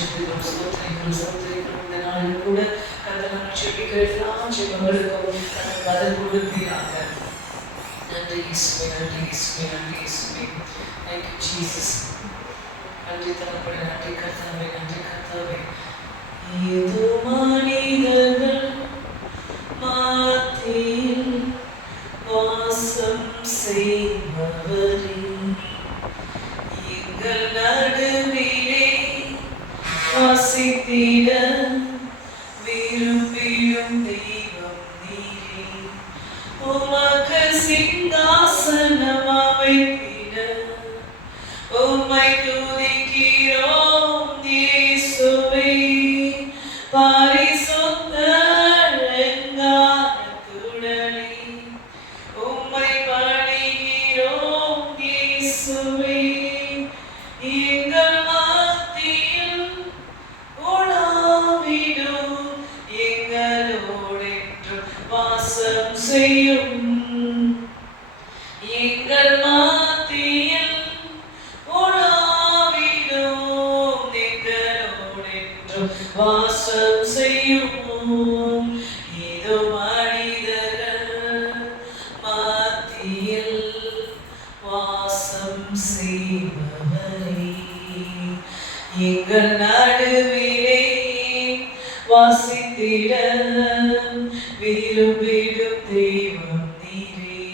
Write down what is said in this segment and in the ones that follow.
செலுத்துகிறோம், ஸ்தோத்திரிக்கிறோம், ஸ்தோத்திரிக்கிறோம். இந்த நாளில் கூட கர்த்தர் நாங்கள் ஜெபிக்கிற எல்லா ஜெபங்களுக்கும் கர்த்தர் பதில் கொடுப்பீராக. நன்றி இயேசுவே, நன்றி இயேசுவே, நன்றி இயேசுவே. Thank you Jesus. நன்றி தகப்பனே, நன்றி கர்த்தாவே, நன்றி கர்த்தாவே. ஏதோ மனிதர்கள் மத்தியில் வாசம் செய்பவரே, எங்கள் நடுவிலே வாசித்திட விரும்பிடும் தெய்வம் நீரே. உமக்கு சிங்காசனம் அமைத்திட உம்மை துதிக்கிறோம் இயேசுவே. பரிசுத்த அலங்காரத்துடனே உம்மை பணிகிறோம் இயேசுவே. எங்கள் மத்தியில் உலாவிடும், எங்களோடென்றும் வாசம் செய்யும். எங்கள் மத்தியில் உலாவிடும், எங்களோடென்றும் வாசம் செய்யும். இதோ மனிதர்கள் மத்தியில் வாசம் செய்பவரே, எங்கள் நடுவிலே வாசித்திட விரும்பிடும் தெய்வம் நீரே.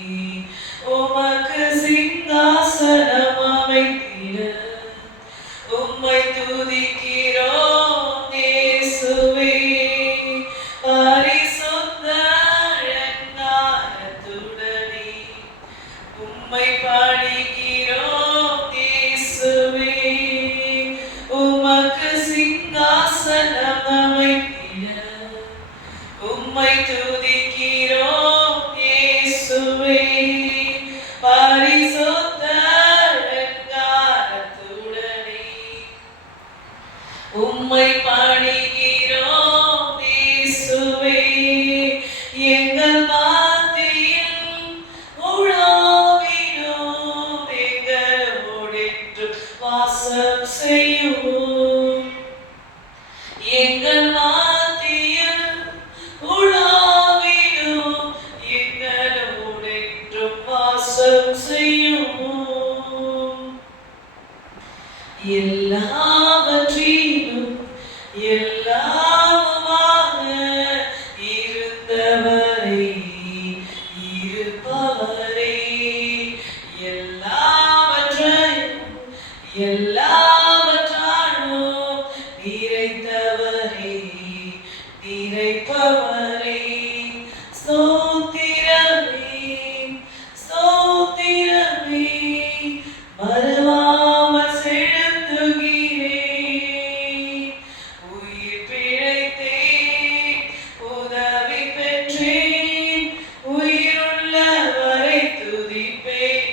உமக்கு சிங்காசனம் அமைத்திட உம்மை துதிக்கிறோம் இயேசுவே. பரிசுத்த அலங்காரத்துடனே உம்மை பணிகிறோம் இயேசுவே. உமக்கு சிங்காசனம் அமைத்திட உம்மை துதிக்கிறோம் இயேசுவே. பரிசுத்த அலங்காரத்துடனே உம்மை பணிகிறோம் இயேசுவே. எங்கள் மத்தியில் உலாவிடும், எங்களோடென்றும் வாசம் செய்யும். எங்கள் மத்தியில் உலாவிடும், எங்களோடென்றும் வாசம் செய்யும். எல்லாவற்றிலும் எல்லாமுமாக இருந்தவரே, இருப்பவரே, எல்லாவற்றையும் எல்லாவற்றாலும் நிறைந்தவரே, நிறைப்பவரே. ஸ்தோத்திரமே, ஸ்தோத்திரமே, மறவாமல் செலுத்துகிறேன். உயிர் பிழைத்தேன், உதவி பெற்றேன், உயிருள்ளவரை துதிப்பேன்.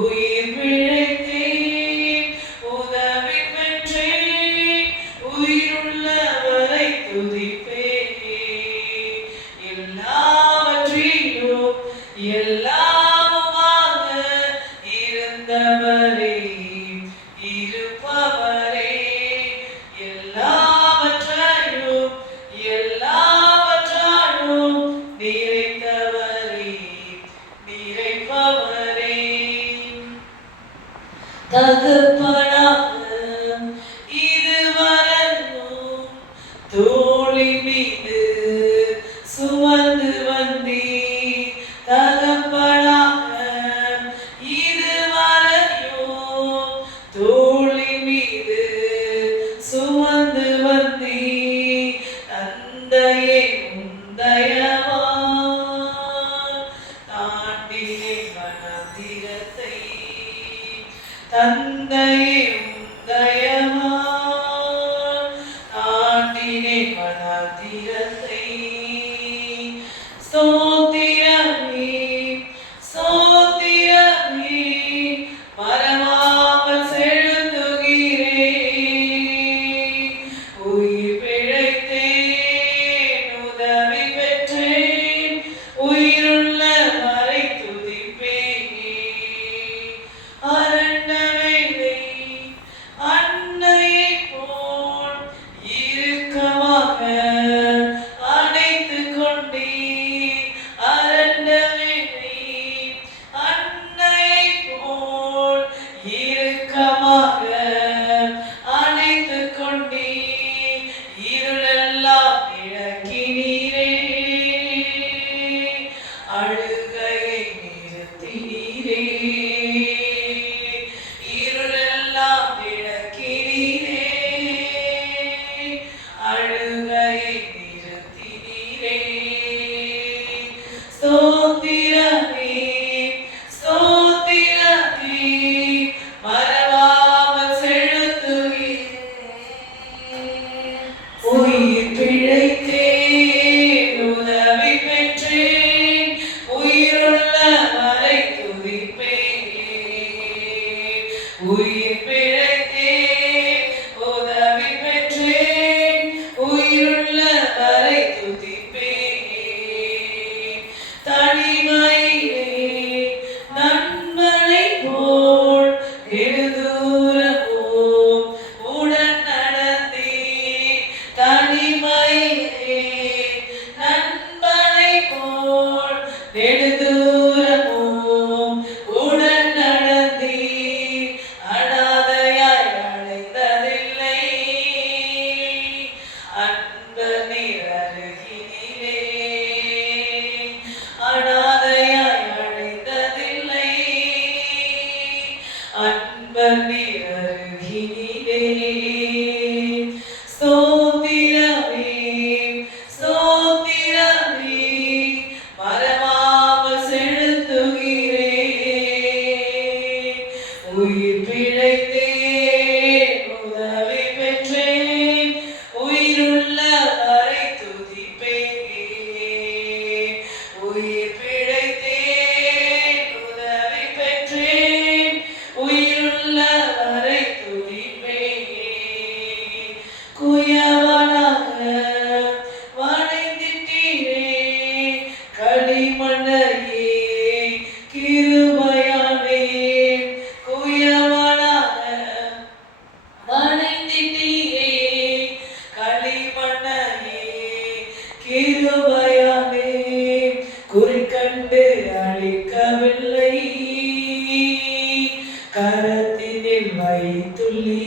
உயிர் பிழைத்தேன், உதவி பெற்றேன், உயிருள்ளவரை துதிப்பேன். எல்லாவற்றிலும் எல்லாமுமாக இருந்தவரே, இருப்பவரே, எல்லாவற்றையும் எல்லாவற்றாலும் நிறைந்தவரே, நிறைப்பவரே. தகப்பனாக இதுவரையும் தோளின் மீது சுமந்து வந்தீர். தகப்பனாக இதுவரையும் தோளின் மீது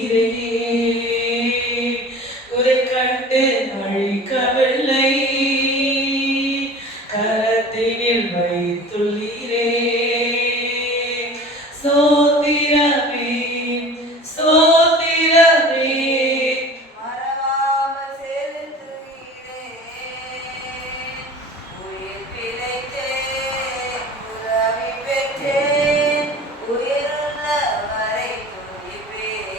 துதித்தீரே, உரை கண்டு அழிக்கவில்லை, கரத்தினில் வைத்துள்ளீரே. சோத்திரமே சோத்திரமே, மறவாமல் செலுத்துகிறேன். உயிர் பிழைத்தேன், உதவி பெற்றேன், உயிருள்ள வரை துதிப்பேன்.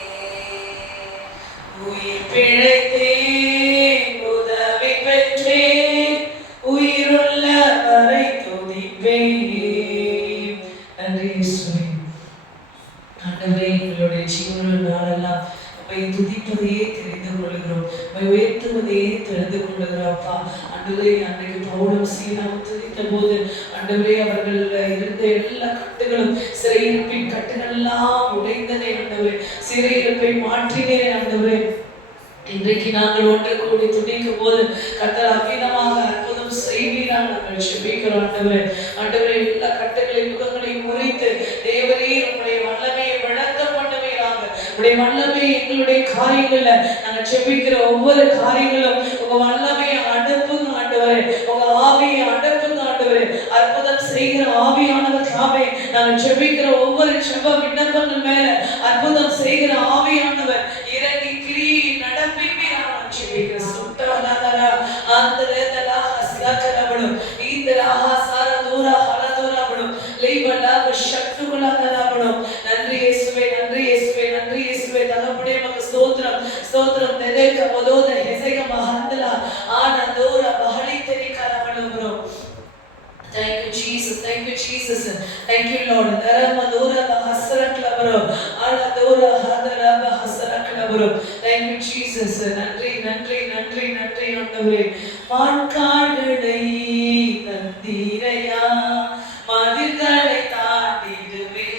உயிர் பிழைத்தேன், உதவி பெற்றேன், உயிருள்ள வரை துதிப்பேன். நன்றி இயேசுவே. ஆண்டவரே, எங்களுடைய ஜீவனுள்ள நாளெல்லாம் உம்மை துதிப்பதையே தெரிந்து கொள்கிறோம், உம்மை உயர்த்துவதையே தெரிந்து கொள்கிறோம். அப்பா ஆண்டவரே, அன்றைக்கு பவுலும் சீலாவும் துதித்த போது ஆண்டவரே, அவர்கள் இருந்த எல்லா கட்டுகளும், சிறையிருப்பின் கட்டுகள் எல்லாம் உடைந்ததே ஆண்டவரே, சிறையிருப்பை மாற்றினேன் ஆண்டவரே. இன்றைக்கு நாங்கள் ஒன்று கூடி துணிக்கும் போது கர்த்தர் அவ்விதமாக அற்புதம் செய்வீராக நாங்கள் ஜெபிக்கிறோம் ஆண்டவரே. ஆண்டவரே, எல்லா கட்டுகளையும் முகங்களையும் முறித்து தேவரீர் உம்முடைய வல்லமையை விளங்க பண்ணுவீராக. உடைய வல்லமை எங்களுடைய காரியங்கள்ல நாங்கள் ஜெபிக்கிற ஒவ்வொரு காரியங்களும் உங்க வல்லமையை அனுப்புங்க ஆண்டவரே, உங்க ஆவியை அனுப்புங்க ஆண்டவரே. அற்புதம் செய்கிற ஆவியானவர் தாமே நாங்கள் ஜெபிக்கிற ஒவ்வொரு ஜெப விண்ணப்பங்கள் மேல அற்புதம் செய்கிற ஆவியானவர் இறங்கி கிரியை நடப்பிப்பீராக ஜெபிக்கிற சுத்தலாதரா ஆந்தரதலா ஹஸ்யாகரபடு இந்தரா சாரதூரா ஹலதூராபடு லைவலா ஷட்டுகலாதரபடு. நன்றி இயேசுவே, நன்றி இயேசுவே, நன்றி இயேசுவே. தகப்பனே, உமக்கு ஸ்தோத்திரம் ஸ்தோத்திரம். தெதேக போதோத ஹெசேக மஹந்தலா ஆனதோர பஹலிதரி கரபடு. Thank you Jesus, thank you Jesus, thank you Lord. Daramadora bahasaraklabaro aladora hadara bahasaraklabaro. Thank you Jesus. நன்றி நன்றி நன்றி நன்றி ஆண்டவரே. மான்காடுடை தந்தீரையா, மதில்களை தாண்டிடுவே,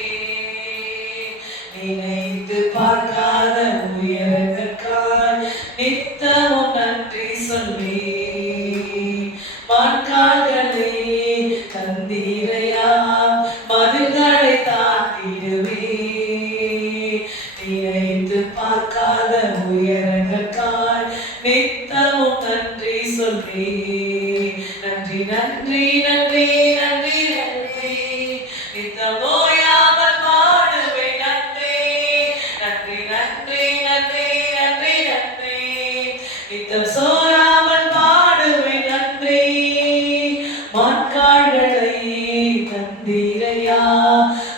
நினைத்து பார்க்காத உயரங்களுக்காய் நித்தமும் நன்றி சொல்லி. மான்காடுகளை தந்தீரையா, மதில்களை தாண்டிடுவே, நினைத்து பார்க்காத உயரங்களுக்காய் நித்தமும் நன்றி சொல்லி. நன்றி நன்றி நன்றி நன்றி நன்றி, நித்தம் ஓயாமல் பாடுவேன் நன்றி. நன்றி நன்றி நன்றி நன்றி நன்றி, நித்தம் சோராமல் பாடுவேன் நன்றி. மான்காடுகளை தந்தீரையா,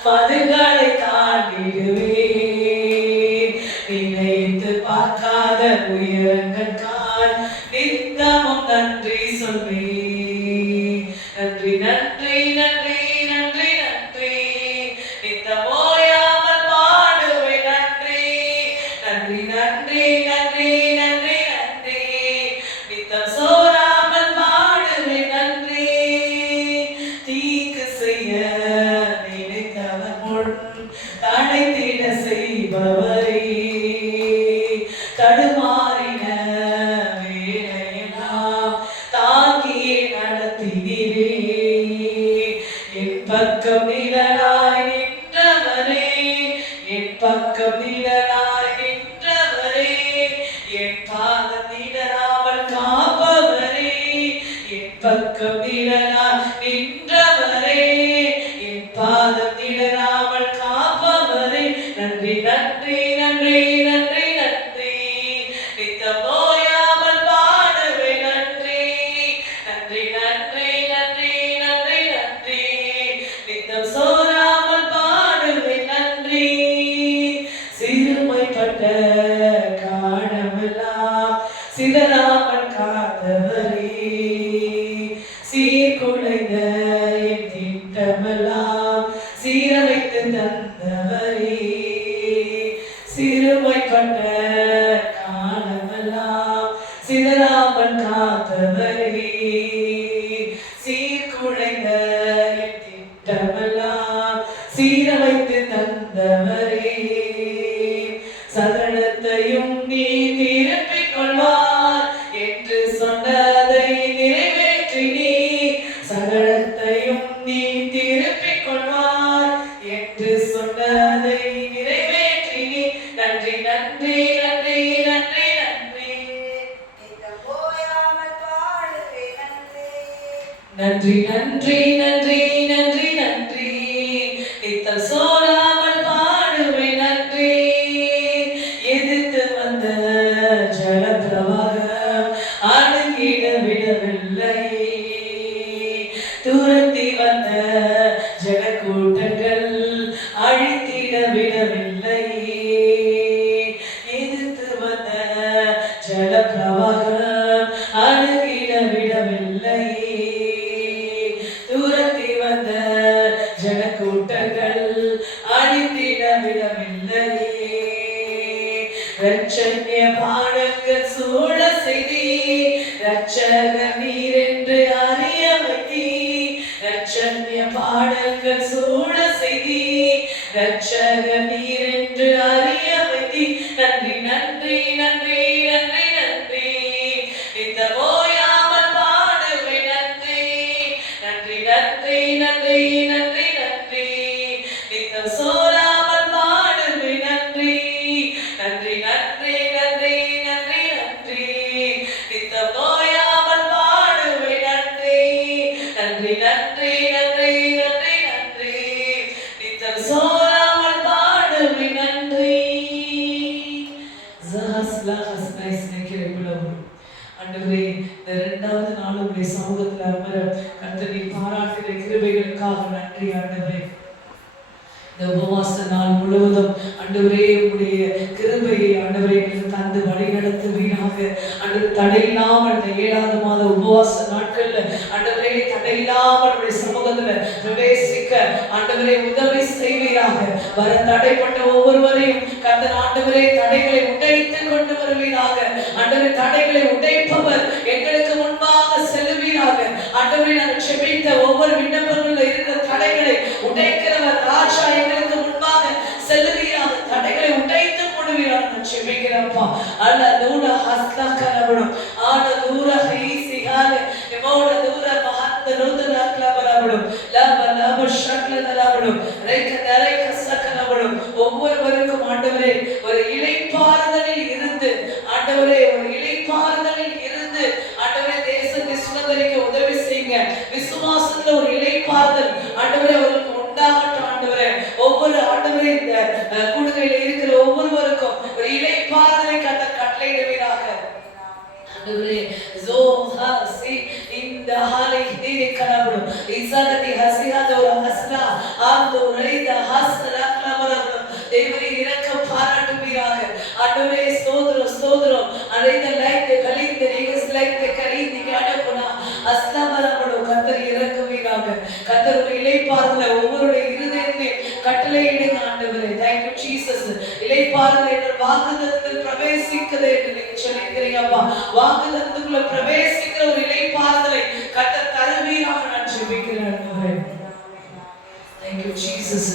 மதில்களை தாண்டிடுவே, நினைத்து பார்க்காத உயரங்களுக்காய் நித்தமும் நன்றி சொல்லி. நன்றி நன்றி நன்றி நன்றி நன்றி, நித்தம் ஓயாமல் பாடுவேன் நன்றி. நன்றி நன்றி நன்றி நன்றி நன்றி, நித்தம் சோராமல் பாடுவேன் நன்றி. தீங்கு செய்ய நினைத்தவர் முன் தடைத்திட செய்பவரே, தடுமாறின வேளையெல்லாம் தாங்கியே நடத்தினீரே. என் பக்கம் நிழலாய் நின்றவரே, என் பக்கம் நிழலாய் நின்றவரே, என் பாதம் நிழலாமல் காப்பவரே, என் பக்கம் நிழலாய் நின்றவரே, என் பாதம் நிழலாமல் காப்பவரே. நன்றி நன்றி நன்றி நன்றி நன்றி, நித்தம் ஓயாமல் பாடுவேன் நன்றி. நன்றி நன்றி நன்றி நன்றி நன்றி, நித்தம் சோராமல் பாடுவேன் நன்றி. சிறுமைப்பட்ட காணமெல்லாம் சிதறாமல் காத்தவரே, சீர்குலைந்த என் திட்டமெல்லாம் சீரமைத்து தந்தவரே. சிறுமைப்பட்ட காலமெல்லாம் சிதறாமல் காத்தவரே, சீர்குலைந்த என் திட்டமெல்லாம் சீரமைத்து தந்தவரே. சகலத்தையும் நீ திருப்பிக் கொள்வார் என்று சொன்னதை நிறைவேற்றி நீ, சகலத்தையும் நீ திருப்பிக் கொள்வார் என்று சொன்னதை நிறைவேற்றி நீ. நன்றி நன்றி நன்றி நன்றி நன்றி நன்றி நன்றி நித்தம் சோராமல் பாடுவேன் நன்றி. எதிர்த்து வந்த ஜலப்பிரவாகம் அடங்கிட விடவில்லை, துரத்தி வந்த ஜனக்கூட்டங்கள் அழித்திட விடவில்லை. எதிர்த்து வந்த ஜலப்பிரவாகம் அடங்கிட விடவில்லை, துரத்தி வந்த ஜனக்கூட்டங்கள் அழித்திட விடவில்லை. ரட்சண்ய பாடங்கள் சூழ செய்தி, ரட்சக நீர் என்று அறிய வைத்தி. ரட்சண்ய பாடல்கள் சூழ செய்தி, ரட்சக நீர் என்று அறிய வைத்தி. நன்றி நன்றி நன்றி நன்றி நன்றி இந்த ஓயாமல் பாடுவேன் நன்றி. நன்றி நன்றி நன்றி நன்றி நன்றி இந்த சோராமல் பாடுவேன் நன்றி. நன்றி நன்றி நன்றி நன்றி நன்றி இந்த ஓயாமல் பாடுவேன் நன்றி. நன்றி நன்றி நன்றி நன்றி நன்றி இந்த சோராமல் பாடுவேன் நன்றி. ஆண்டவரே, இந்த இரண்டாவது நாள் உங்களுடைய சமூகத்தில் அமர கர்த்தரை பாராட்டுகிற கிருபைகளுக்காக நன்றி ஆண்டவரே. இந்த உபவாச நாள் முழுவதும் ஆண்டவரே உங்களுடைய கிருபையை ஆண்டவரே எங்களுக்கு தந்து வழி நடத்துவீராக. ஆண்டவர் தடையில்லாமல் இந்த 7வது மாத உபவாச நாட்கள்ல ஆண்டவரே தடையில்லாமல் உங்களுடைய சமூகத்துல பிரவேசிக்க ஆண்டவரே உதவி செய்வீராக. வர தடைப்பட்ட ஒவ்வொருவரையும் கர்த்தர் ஆண்டவரே தடைகளை உடைத்து கொண்டு வருவீராக. ஆண்டவரே தடைகளை உடைப்பவர் எங்களுக்கு முன்பாக செல்லுவீராக. ஆண்டவரே நாங்கள் செபித்த ஒவ்வொரு விண்ணப்பங்களில் இருக்கிற தடைகளை உடைக்கிறவர் ராஜா எங்களுக்கு முன்பாக செல்லுவீராக. தடைகளை உடைத்து போடுவீராக. நான் செபிக்கிறப்பா அல்ல தூர ஹஸ்தா கரபடும் ஆன தூர ஹீசி ஹால எமோட தூர மஹந்த ருதர கலபரபடும் லப லப ஷக்ல தரபடும் ரைக தரைக சக்கலபடும். ஒவ்வொருவருக்கும் ஆண்டவரே ஒரு இளைப்பாறுதலில் இருந்து ஆண்டவரே ஒரு இளைப்பாறுதலில் இருந்து ஆண்டவரே தேசத்தை சுதந்திரிக்க உதவி செய்யுங்க. விசுவாசத்துல ஒரு இளைப்பாறுதல் ஆண்டவரே அவர்களுக்கு உண்டாகட்டும். ஆண்டவரே ஒவ்வொரு ஆண்டவரே இந்த கூடுகையில இருக்கிற ஒவ்வொருவருக்கும் ஒரு இளைப்பாறுதலை கர்த்தர் கட்டளையிடுவீராக. ஆண்டவரே ஜோஹாசி இந்த ஹாலை நீதி கரபடும் இசகதி ஹசிஹத ஒரு ஹஸ்னா ஆந்து ரைத ஹஸ்னா கரபடும். தேவரே இரக்கம் பாராட்டுவீராக. ஆண்டவரே ஸ்தோத்திரம் ஸ்தோத்திரம். அரைத லைக் கலிந்த நீகஸ் லைக் கலிந்தி கடகுனா அஸ்தமரபடும். கர்த்தர் இறங்குவீராக. கர்த்தர் ஒரு இளைப்பாறுதலை ஒவ்வொருடைய இருதயத்திலே கட்டளையிடுங்க ஆண்டவரே. Thank you Jesus. இளைப்பாறுதல் என்ற வாக்குத்தத்தத்தில் பிரவேசிக்குது என்று நீங்க சொல்லிக்கிறீங்கப்பா. வாக்குத்தத்தத்துக்குள்ள பிரவேசிக்கிற ஒரு இளைப்பாறுதலை கர்த்தர் தருவீராக நான் ஜெபிக்கிறேன். Thank you Jesus.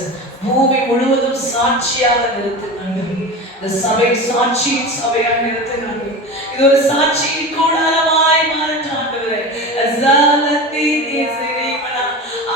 பூமி முழுவதும் சாட்சியாக நிறுத்துங்க. இந்த சபை சாட்சியின் சபையாக நிறுத்துங்க. இது ஒரு சாட்சியின் கூடாரமாய் மாறட்டும் ஆண்டவரே. அஸாலத்தி நிஸரிமனா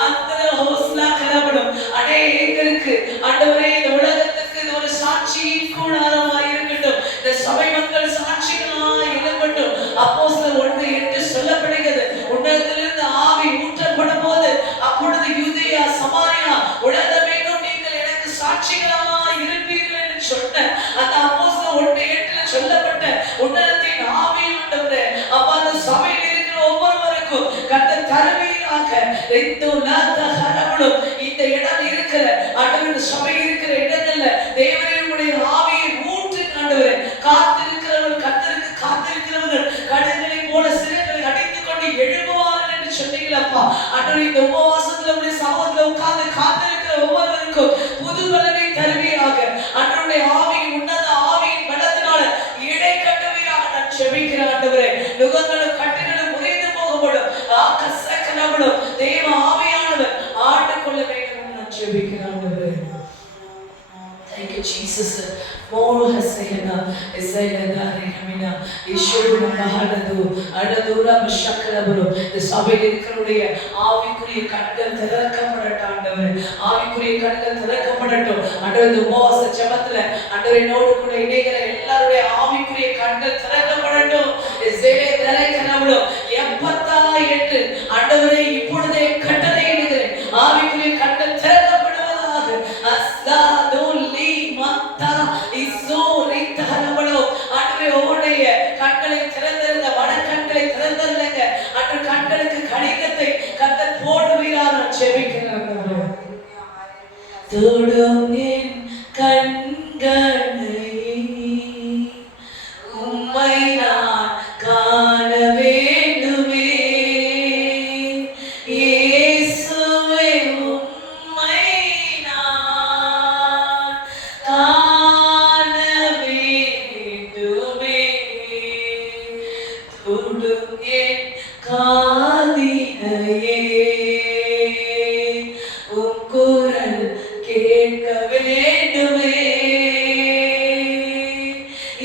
அந்தர ஹோஸ்லா கரபடும். அநேகருக்கு ஆண்டவரே இந்த உலகத்துக்கு இது ஒரு சாட்சியின் கூடாரமாய் இருக்கட்டும். இந்த சபை மக்கள் சாட்சிகளாய் எழும்பட்டும். அப்போஸ்தலர் 1:8 சொல்லப்படுகிறது. உன்னதத்திலிருந்து ஆவி ஊற்றப்படும் போது அப்பொழுது யூதேயா சமாரியா உலகமெங்கும் நீங்கள் எனக்கு சாட்சிகளாய் இருப்பீர்கள் என்று சொன்ன அந்த அப்போஸ்தலர் 1:8 சொல்லப்பட்ட உன்னதத்தின் ஆவி ஆண்டவரே அப்ப அந்த சபையில் இருக்கிற ஒவ்வொருவருக்கும் கர்த்தர் தருவீராக. இந்த இடம் இருக்கிற ஆண்டவரே சபை இருக்கிற இடங்கள்ல தேவனுடைய ஆவியை ஊற்று ஆண்டவரே. காத்திருக்கிறவர்கள் கர்த்தருக்கு காத்திருக்கிறவர்கள் கடுகளை போல சிறைகளை அடைத்துக் கொண்டு எழும்புவார்கள் என்று சொன்னீங்களப்பா. ஆண்டவரே இந்த உபவாசத்துல உடைய சமூகத்துல உட்கார்ந்து காத்திருக்கிற ஒவ்வொருவருக்கும் புது பலனை தருவீராக. ஆண்டவருடைய ஆவியின் உன்னத ஆவியின் பலத்தினால இடை கட்டுவீராக நான் செபிக்கிறேன் ஆண்டவரே. நுகங்களும் கட்டுகளும் முறிந்து போகப்படும். ஆக்கசக்கனப்படும். தேவ ஆவியானவர் ஆண்டு கொள்ள வேண்டும் என்று நான் செபிக்கிறேன் ஆண்டவரே. Thank you Jesus. Moro hasena esayna rehmina ஈஸ்வரன மகனது அடதுரா மஷக்கலபரு. இந்த சபையில் இருக்கிறவருடைய ஆவிக்குரிய கண்கள் திறக்கப்படட்டும் ஆண்டவரே. ஆவிக்குரிய கண்கள் திறக்கப்படட்டும் ஆண்டவரே. இந்த உபவாச ஜெபத்துல ஆண்டவரே என்னோடு கூட இணைகிற எல்லாருடைய ஆவிக்குரிய கண்கள் திறக்கப்படட்டும். எசேலே திறக்கப்படட்டும். 78 ஆண்டவரே இப்பொழுது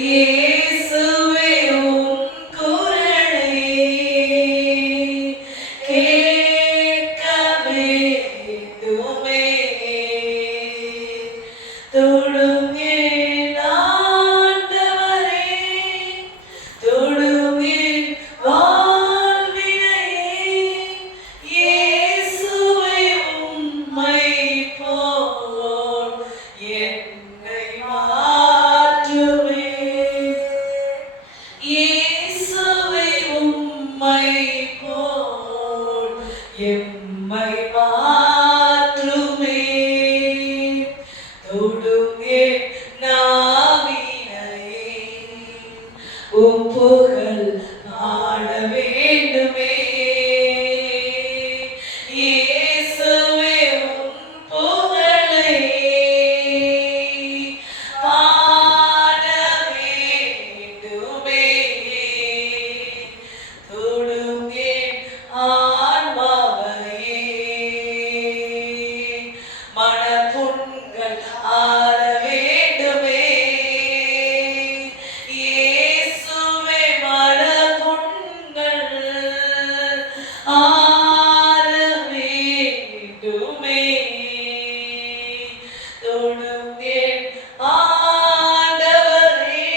இயேசுவே உம் குரலை கேட்க வேண்டுமே. தொடும் என் ஆண்டவரே, தொடும் என் வாழ்வினையே. இயேசுவே உம்மை போல் என்னை மாற்றுமே. இயேசுவே உம்மை போல் எம்மை மாற்றுமே. தொடும் என் நாவினையே, உம் புகழ் பாட வேண்டுமே. இயேசுவே உம் புகழை பாட வேண்டுமே. தொடும் என் ஆன்மாவையே, மனப்புண்கள் ஆற வேண்டுமே. இயேசுவே மனப்புண்கள் ஆற வேண்டுமே. தொடும் என் ஆண்டவரே,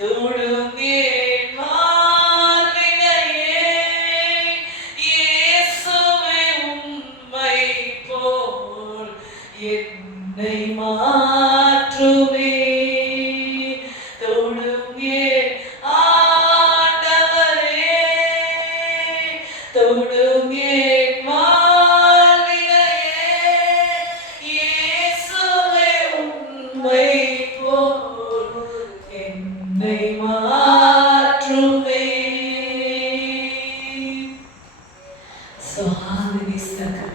தொடும் என் வாழ்வினையே. இயேசுவே உம்மை போல் என்னை மாற்றுமே. தொடும் என் ஆண்டவரே, தொடும் என் வாழ்வினையே. இயேசுவே உம்மை போல் என்னை மாற்றுமே. Sohani saka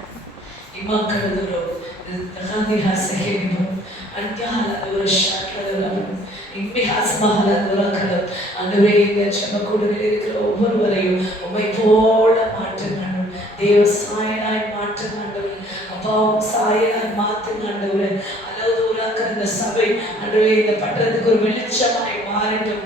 imakaduro dhani hasehino anjala dura shakladura immi hasmahala dura kala ஆண்டவரே இந்த ஜெபக்கூடத்தில் இருக்கிற ஒவ்வொருவரையும் உம்மை போல மாற்றுங்க. தேவ சாயலாய் மாற்றுங்க ஆண்டவரே. அப்பாவும் சாயலாய் மாற்றுங்க ஆண்டவரே. அளவுதூராக்கிற இந்த சபை ஆண்டவரே இந்த பட்டணத்துக்கு ஒரு வெளிச்சமாய் மாறட்டும்.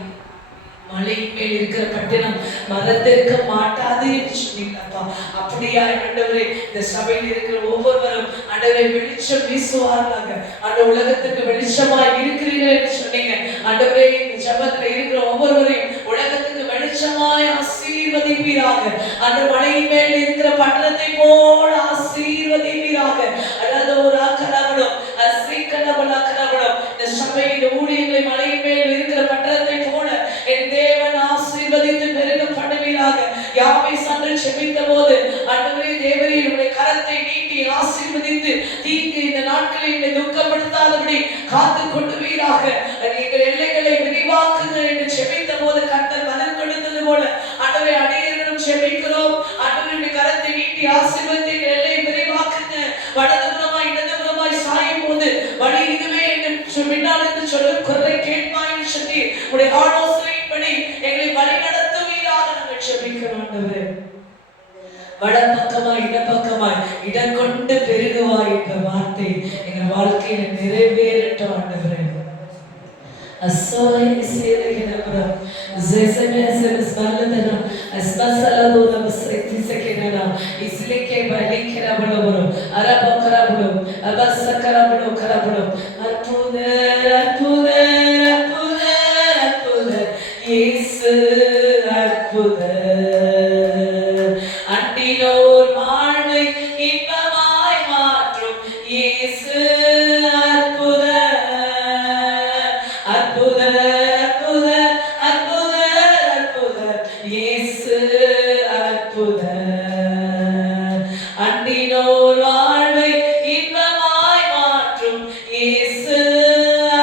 மலையின் மேல் இருக்கிற பட்டணம் மறந்திருக்க மாட்டாது என்று சொன்னீங்கப்பா. அப்படியா ஆண்டவரே இந்த சபையில் இருக்கிற ஒவ்வொருவரும் ஆண்டவரே வெளிச்சம் வீசுவார்களாக. அந்த உலகத்துக்கு வெளிச்சமாய் இருக்கிறீர்கள் என்று சொன்னீங்க ஆண்டவரே. இந்த ஜபத்துல இருக்கிற ஒவ்வொருவரையும் உலகத்துக்கு வெளிச்சமாய் ஆசீர்வதிப்பீராக. அந்த மலையின் மேல் இருக்கிற பட்டணத்தை போல ஆசீர்வதிப்பீராக. அதாவது ஒரு ஆக்கலவனும் அசைக்கலவனாக்கலவனும் இந்த சபையின் ஊழியர்களை மலையின் மேல் இருக்கிற பட்டணத்தை போல என் தேவன் ஆசீர்வதித்து பெருக பண்ணுவீராக. யாவை சான்று செபித்த போது ஆண்டவரே தேவரே உம்முடைய கரத்தை நீட்டி ஆசீர்வதித்து தீங்கு இந்த நாட்களில் என்னை துக்கப்படுத்தாதபடி காத்து கொள்ளுவீராக. எங்கள் எல்லைகளை விரிவாக்குங்க என்று செபித்த போது கர்த்தர் பதில் கொடுத்தது போல ஆண்டவரே அடியேர்களும் செபிக்கிறோம். ஆண்டவருடைய கரத்தை நீட்டி ஆசீர்வதித்து எங்கள் எல்லையை விரிவாக்குங்க. வலதுபுறமாய் இடதுபுறமாய் சாயும் போது வழி இதுவே என்று பின்னால் என்று சொல்லும் குரலை கேட்பாய் என்று சொல்லி உடைய ஆலோசனையின்படி எங்களை வழி நடத்துவீராக நாங்கள் செபிக்கிறோம் ஆண்டவரே. வடபக்கமாய் இடப்பக்கமாய் இடம் கொண்டு பெருகுவாய் என்ற வார்த்தை எங்கள் வாழ்க்கையில நிறைவேறட்டும் ஆண்டவரே. அசோலை சேரகினபுரம் ஜெசமெசஸ் பல்லதனம் அஸ்மசலதுன பஸ்ரிதிசகினனா இஸ்லிகே பலிக்கிறபுரம் அரபக்கரபுரம் அபசக்கரபுரம் கரபுரம் அற்புதர் அற்புதர் அற்புதர் அற்புதர் இயேசு அற்புதர். அண்டினோர் வாழ்வை இன்பமாய் மாற்றும் இயேசு அற்புதர். அற்புதர் அற்புதர் அற்புதர் அற்புதர் இயேசு அற்புதர். அண்டினோர் வாழ்வை இன்பமாய் மாற்றும் இயேசு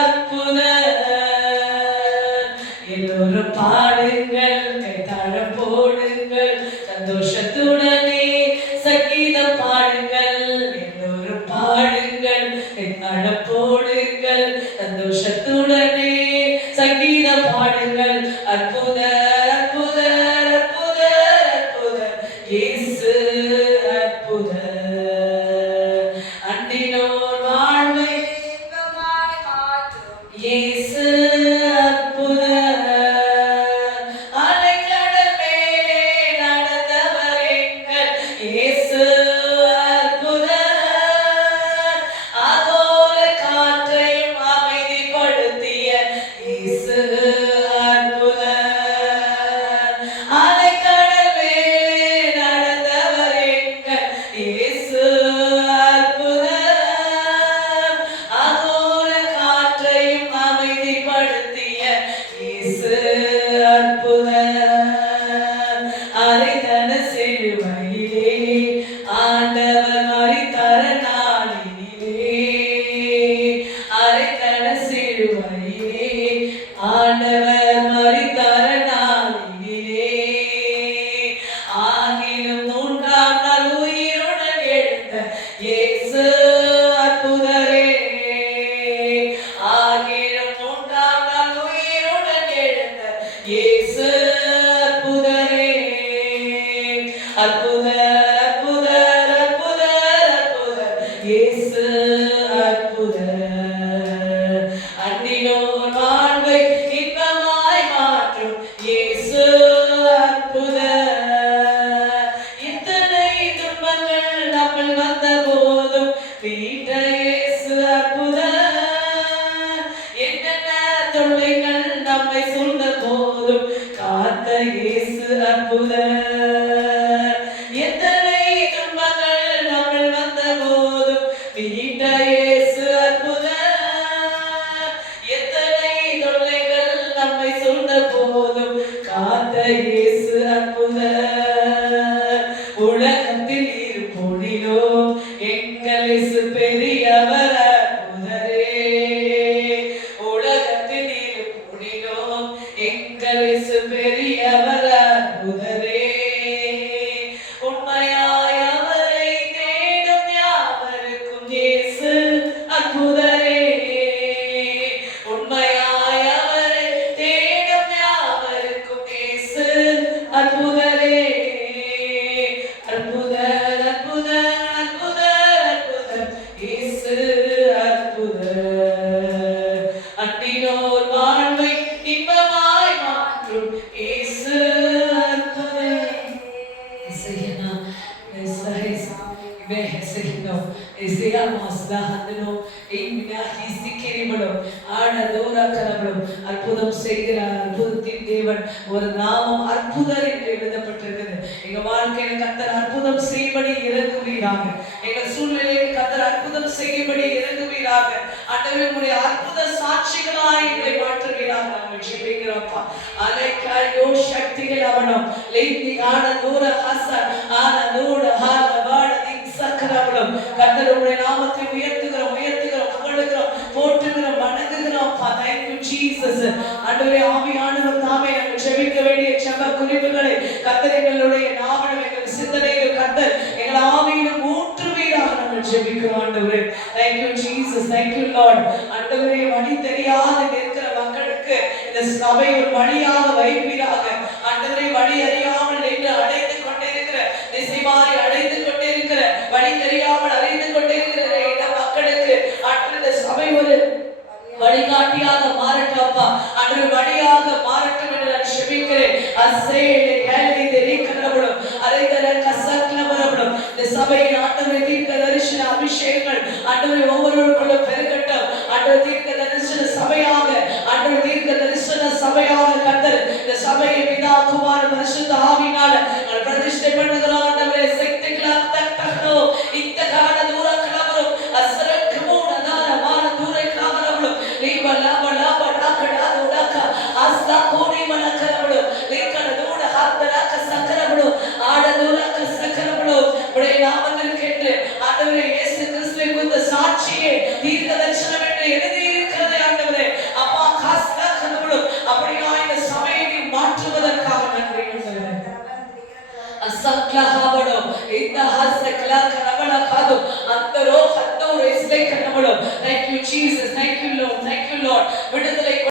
அற்புதர். எல்லோரும் பாடுங்கள், கைத்தாளம் போடுங்கள், சந்தோஷத்துடனே சங்கீதம் பாடுங்கள். எல்லோரும் பாடுங்கள், கைத்தாளம் போடுங்கள், சந்தோஷத்துடனே சங்கீதம் பாடுங்கள். அற்புதர் அற்புதர் அற்புதர் அற்புதர் இயேசு அற்புதர். அண்டினோர் வாழ்வை இன்பமாய் மாற்றும் இயேசு ஆண்டவர் மரித்தார நாளிலே ஆகிலும் மூன்றாம் நாள் உயிருடன் எழுந்த இயேசு அற்புதரே. ஆகிலும் மூன்றாம் நாள் உயிருடன் எழுந்த இயேசு அற்புதரே. அற்புதர் அற்புதர் அற்புதர் அற்புதர் இயேசு அற்புதர். அன்னினோர் வாழ்வை இன்பமாய் மாற்றும் இயேசு அற்புதர். இத்தனை துன்பங்கள் நம்மில் வந்த போதும் மீட்ட இயேசு அற்புதர். என்னென்ன தொல்லைகள் நம்மை சூழ்ந்த போதும் காத்த இயேசு அற்புதர். எத்தனை துன்பங்கள் நம்மில் வந்த போதும் மீட்ட இயேசு அற்புதர். எத்தனை தொல்லைகள் நம்மை சூழ்ந்த போதும் காத்த இயேசு அற்புதர். உலகத்தில் இருப்போனிலும் எங்கள் இயேசு பெரியவர் அற்புதரே. உலகத்தில் இருப்போனிலும் எங்கள் இயேசு பெரியவர் அற்புதரே. உண்மையாய் அவரை தேடும் யாவருக்கும் இயேசு அற்புதரே. உண்மையாய் அவரை தேடும் யாவருக்கும் இயேசு அற்புதரே. அற்புதர் அற்புதர் அற்புதர் அற்புதர் இயேசு அற்புதர். அன்பினோர் வாழ்வை இன்பமாய் மாற்றும் இயேசு அற்புதர். Isaiah அற்புதம் செய்கிறார். அற்புதத்தின் தேவன். ஒரு நாமம் அற்புதர் என்று எழுதப்பட்டிருக்கிறது. எங்க வாழ்க்கையில கர்த்தர் அற்புதம் செய்யும்படி இறங்குவீராக. எங்க சூழ்நிலையில் கர்த்தர் அற்புதம் செய்யும்படி இறங்குவீராக. ஆண்டவரே உம்முடைய அற்புத சாட்சிகளாய் எங்களை மாற்றுவீராக. நாங்கள் ஜெபிக்கிறோம்ப்பா. அலைக்காயோ சக்திகள் அவனும் லேந்தி ஆன தூர ஹச ஆன தூர ஹால வாட சக்கரவளும் கர்த்தர் உம்முடைய நாமத்தை உயர்த்துகிறோம் உயர்த்துகிறோம் புகழுகிறோம் போற்றுகிறோம் வணங்குகிறோம். Thank you Jesus. ஆண்டவரே ஆவியானவர் தாமே நாங்கள் ஜெபிக்க வேண்டிய ஜெப குறிப்புகளை கர்த்தர் எங்களுடைய நாவிலும் எங்கள் சிந்தனையிலும் கர்த்தர் எங்கள் ஆவியிலும் ஊற்றுவீராக நாங்கள் ஜெபிக்கிறோம் ஆண்டவரே. Thank you Jesus. Thank you Lord. ஆண்டவரே வழி தெரியாத இருக்கிற மக்களுக்கு இந்த சபை ஒரு வழியாக வைப்பீராக. ஆண்டவரே வழி அறியாமல் என்று அடைந்து கொண்டிருக்கிற திசை மாறி அடைந்து கொண்டிருக்கிற வழி தெரியாமல் அடைந்து கொண்டிருக்கிற இந்த மக்களுக்கு இந்த சபை ஒரு வழிகாட்டியாக மாறட்டப்பா. அன்று வழியாக மாறட்டும் என்று நான் ஜெபிக்கிறேன். அசேலே ஹேலி தெரிக்கறபடும் அரைதர கசக்லபரபடும் இந்த சபையின் ஆண்டவரே தீர்க்க தரிசன அபிஷேகங்கள் ஆண்டவரே ஒவ்வொருவருக்குள்ளும் பெருகட்டும். ஆண்டவரே தீர்க்க தரிசன சபையாக ஆண்டவரே தீர்க்க தரிசன சபையாக கர்த்தர் இந்த சபையை பிதா குமார பரிசுத்த ஆவியினால நான் பிரதிஷ்டை பண்ணுகிறோம். ஆண்டவரே சக்திகளால் தட்டோ இந்த கால தூர கலவரும் அசரக்கு மூடனால வார தூர கலவரும் லீபலா பலா படா கடா உலக அஸ்தா கோணி மலக்கரபடும் லீக்கன தூட ஹாத்தராக சக்கரபடும் ஆட தூரக சக்கரபடும் உடைய நாமத்திற்கென்று ஆண்டவரே இயேசு கிறிஸ்துவை குறித்த சாட்சியே தீர்க்க தரிசனம் என்று எழுதி இருக்கிறது. ஆண்டவரே அப்பா காஸ்தா கனபடும் அப்படியே இந்த சபையை மாற்றுவதற்காக நன்றி. அசக்லஹ